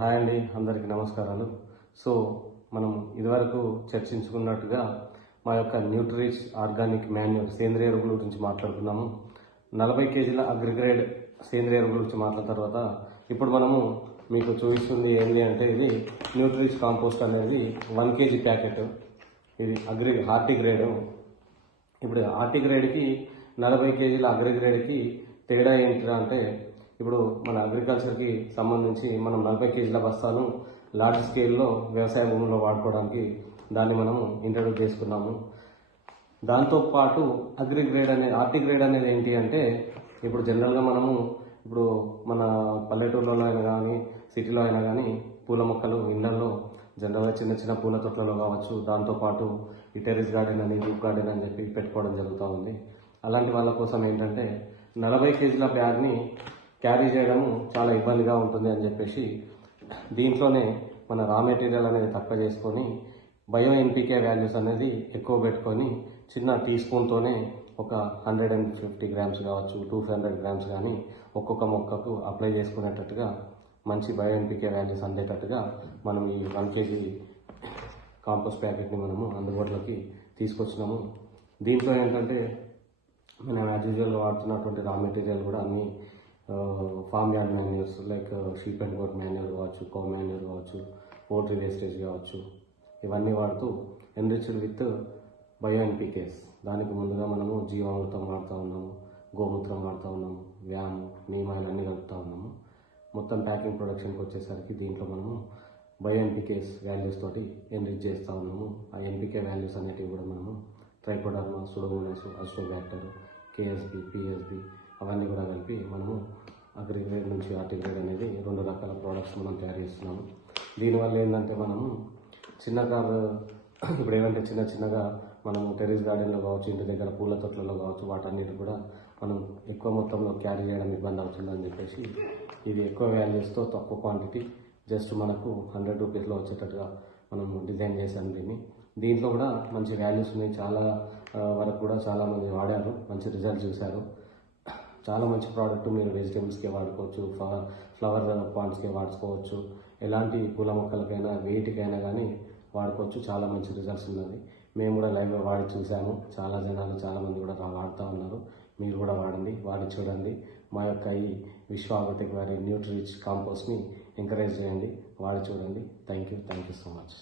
Hi అండి, అందరికీ నమస్కారాలు. సో మనం ఇదివరకు చర్చించుకున్నట్టుగా మా యొక్క న్యూట్రిచ్ ఆర్గానిక్ మాన్యూర్ సేంద్రియ ఎరువుల గురించి మాట్లాడుకున్నాము. 40 కేజీల అగ్రిగ్రేడ్ సేంద్రియ ఎరువుల గురించి మాట్లాడిన తర్వాత ఇప్పుడు మనము మీకు చూపిస్తుంది ఏంటి అంటే, ఇది న్యూట్రిచ్ కాంపోస్ట్ అనేది 1 కేజీ ప్యాకెట్. ఇది హార్టీ గ్రేడ్. ఇప్పుడు హార్టీ గ్రేడ్కి 40 కేజీల అగ్రిగ్రేడ్కి తేడా ఏంటిరా అంటే, ఇప్పుడు మన అగ్రికల్చర్కి సంబంధించి మనం 40 కేజీల బస్తాను లార్జ్ స్కేల్లో వ్యవసాయ భూముల్లో వాడుకోవడానికి దాన్ని మనము ఇంట్రడ్యూస్ చేసుకున్నాము. దాంతోపాటు హార్టీ గ్రేడ్ అనేది ఏంటి అంటే, ఇప్పుడు జనరల్గా మనము ఇప్పుడు మన పల్లెటూర్లలో అయినా కానీ సిటీలో అయినా కానీ పూల మొక్కలు ఇళ్లలో జనరల్గా చిన్న చిన్న పూల తొట్లలో కావచ్చు, దాంతోపాటు ఈ టెర్రస్ గార్డెన్ అని రూప్ గార్డెన్ అని చెప్పి పెట్టుకోవడం జరుగుతూ ఉంది. అలాంటి వాళ్ళ కోసం ఏంటంటే 40 కేజీల బ్యాగ్ని క్యారీ చేయడము చాలా ఇబ్బందిగా ఉంటుంది అని చెప్పేసి దీంట్లోనే మన రా మెటీరియల్ అనేది తక్కువ చేసుకొని బయో ఎన్పికే వాల్యూస్ అనేది ఎక్కువ పెట్టుకొని చిన్న టీ స్పూన్తోనే ఒక 150 గ్రామ్స్ కావచ్చు, 200 గ్రామ్స్ కానీ ఒక్కొక్క మొక్కకు అప్లై చేసుకునేటట్టుగా మంచి బయో ఎన్పికే వాల్యూస్ అందేటట్టుగా మనం ఈ 1 కేజీ కాంపోస్ట్ ప్యాకెట్ని మనము అందుబాటులోకి తీసుకొచ్చినాము. దీంట్లో ఏంటంటే మనం యాజ్ యూజువల్గా వాడుతున్నటువంటి రా మెటీరియల్ కూడా అన్ని farm yard manures like sheep and goat manure కావచ్చు, కో మాన్యూర్ కావచ్చు, పోల్ట్రీ వేస్టేజ్ కావచ్చు, ఇవన్నీ వాడుతూ ఎన్రిచ్డ్ విత్ బయో ఎన్పికేస్. దానికి ముందుగా మనము జీవామృతం వాడుతూ ఉన్నాము, గోమూత్రం వాడుతూ ఉన్నాము, వ్యామ్, నీమ్ ఆయిల్ అన్నీ కలుపుతూ ఉన్నాము. మొత్తం ప్యాకింగ్ ప్రొడక్షన్కి వచ్చేసరికి దీంట్లో మనము బయో ఎన్పికేస్ వాల్యూస్ తోటి ఎన్రిచ్ చేస్తూ ఉన్నాము. ఆ ఎన్పికే వాల్యూస్ అనేటివి కూడా మనము trichoderma, Pseudomonas, Azotobacter, KSB, PSB అవన్నీ కూడా కలిపి మనము అగ్రిగ్రేడ్ నుంచి హార్టిగ్రేడ్ అనేది 2 రకాల ప్రోడక్ట్స్ మనం తయారు చేస్తున్నాము. దీనివల్ల ఏంటంటే మనము ఇప్పుడు ఏమంటే చిన్నగా మనము టెర్రస్ గార్డెన్లో కావచ్చు, ఇంటి దగ్గర పూల తొట్లలో కావచ్చు, వాటన్నిటి కూడా మనం ఎక్కువ మొత్తంలో క్యారీ చేయడం ఇబ్బంది అవుతుందని చెప్పేసి ఇది ఎక్కువ వాల్యూస్తో తక్కువ క్వాంటిటీ జస్ట్ మనకు 100 రూపీస్లో వచ్చేటట్టుగా మనం డిజైన్ చేశాను దీంట్లో కూడా మంచి వాల్యూస్ ఉన్నాయి. చాలా వరకు కూడా చాలామంది వాడారు, మంచి రిజల్ట్ చూశారు. చాలా మంచి ప్రోడక్ట్. మీరు వెజిటేబుల్స్కే వాడుకోవచ్చు, ఫ్లవర్ పాంట్స్కే వాడుకోవచ్చు, ఎలాంటి పూల మొక్కలకైనా వేటికైనా కానీ వాడుకోవచ్చు. చాలా మంచి రిజల్ట్స్ ఉన్నది. మేము కూడా లైవ్గా వాడి చూసాము. చాలామంది కూడా వాడుతూ ఉన్నారు. మీరు కూడా వాడి చూడండి. మా యొక్క ఈ విశ్వాగతిక్ వారి న్యూట్రిచ్ కాంపోస్ట్ని ఎంకరేజ్ చేయండి, వాడి చూడండి. Thank you so much.